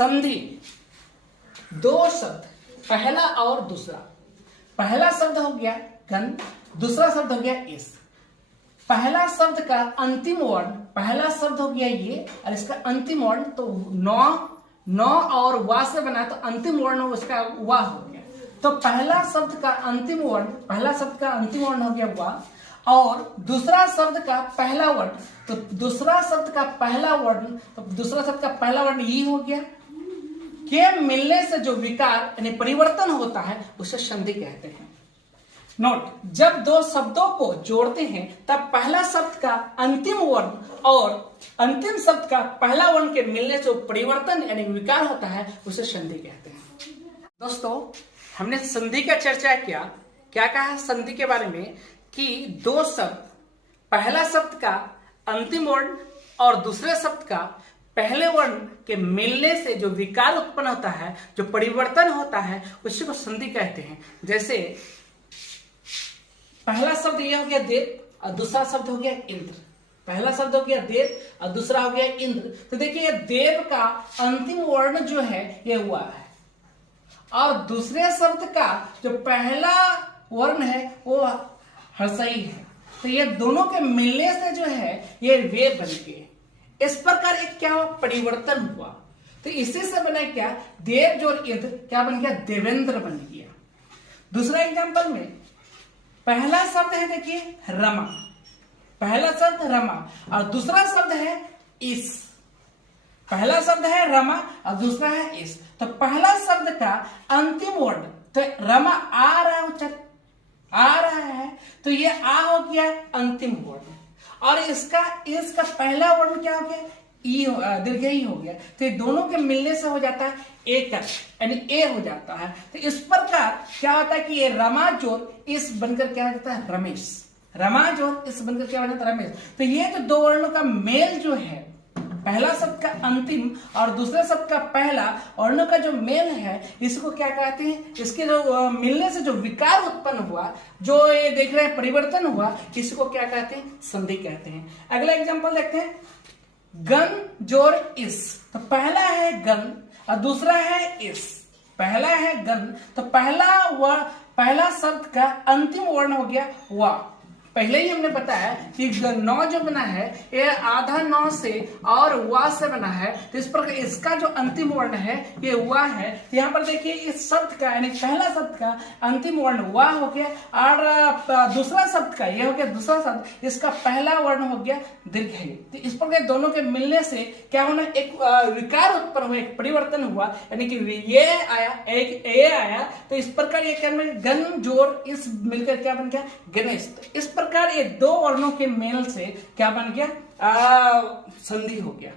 संधि, दो शब्द, पहला और दूसरा। पहला शब्द हो गया गन, दूसरा शब्द हो गया इस। पहला शब्द का अंतिम वर्ण, पहला शब्द हो गया ये और इसका अंतिम वर्ण तो नौ और वा से बना, तो अंतिम वर्ण उसका वा हो गया। तो पहला शब्द का अंतिम वर्ण, पहला शब्द का अंतिम वर्ण हो गया वा, और दूसरा शब्द का पहला वर्ण, तो दूसरा शब्द का पहला वर्ण, तो दूसरा शब्द का पहला वर्ण ई हो गया। के मिलने से जो विकार यानी परिवर्तन होता है उसे संधि कहते हैं। नोट, जब दो शब्दों को जोड़ते हैं तब पहला शब्द का अंतिम वर्ण और अंतिम शब्द का पहला वर्ण के मिलने से परिवर्तन यानी विकार होता है उसे संधि कहते हैं। दोस्तों, हमने संधि का चर्चा किया। क्या कहा संधि के बारे में कि दो शब्द, पहला शब्द का अंतिम वर्ण और दूसरे शब्द का पहले वर्ण के मिलने से जो विकार उत्पन्न होता है, जो परिवर्तन होता है, उसी को संधि कहते हैं। जैसे पहला शब्द यह हो गया देव और दूसरा शब्द हो गया इंद्र। पहला शब्द हो गया देव और दूसरा हो गया इंद्र। तो देखिए देव का अंतिम वर्ण जो है ये हुआ है और दूसरे शब्द का जो पहला वर्ण है वो हर्षई है। तो ये दोनों के मिलने से जो है ये वे बन गए। इस प्रकार एक क्या हुआ, परिवर्तन हुआ। तो इसी से बना क्या, देव जो इंद्र क्या बन गया, देवेंद्र बन गया। दूसरा एग्जांपल में पहला शब्द है देखिए रमा, पहला शब्द रमा और दूसरा शब्द है इस। पहला शब्द है रमा और दूसरा है इस। तो पहला शब्द का अंतिम वर्ण तो रमा आ रहा है, उच्चार आ रहा है, तो ये आ हो गया अंतिम वर्ण और इसका पहला वर्ण क्या हो गया, ई दीर्घई हो गया। तो ये दोनों के मिलने से हो जाता है एक यानी ए हो जाता है। तो इस प्रकार क्या होता है कि ये रमा जोर इस बनकर क्या हो जाता है रमेश, रमा जोर इस बनकर क्या हो जाता है रमेश। तो ये जो दो वर्णों का मेल जो है, पहला शब्द का अंतिम और दूसरे शब्द का पहला वर्णों का जो मेल है, इसको क्या कहते हैं, इसके जो मिलने से जो विकार उत्पन्न हुआ, जो ये देख रहे हैं परिवर्तन हुआ, इसको क्या कहते हैं, संधि कहते हैं। अगला एग्जांपल देखते हैं, गन जोर इस। तो पहला है गन और दूसरा है इस। पहला है गन तो पहला शब्द का अंतिम वर्ण हो गया वा। पहले ही हमने बताया कि नौ जो बना है ये आधा नौ से और वा से बना है। तो इस प्रकार इसका जो अंतिम वर्ण है ये वा है। यहाँ पर देखिए इस शब्द का यानी पहला शब्द का अंतिम वर्ण वा हो गया और दूसरा शब्द का ये हो गया दूसरा शब्द, इसका पहला वर्ण हो गया दीर्घई। तो इस प्रकार दोनों के मिलने से क्या होना, एक विकार उत्पन्न हुआ, एक परिवर्तन हुआ, यानी कि ये आया एक ए आया। तो इस प्रकार ये क्या गन जोर इस मिलकर क्या बन गया गणेश। तो इस प्रकार ये दो वर्णों के मेल से क्या बन गया, संधि हो गया।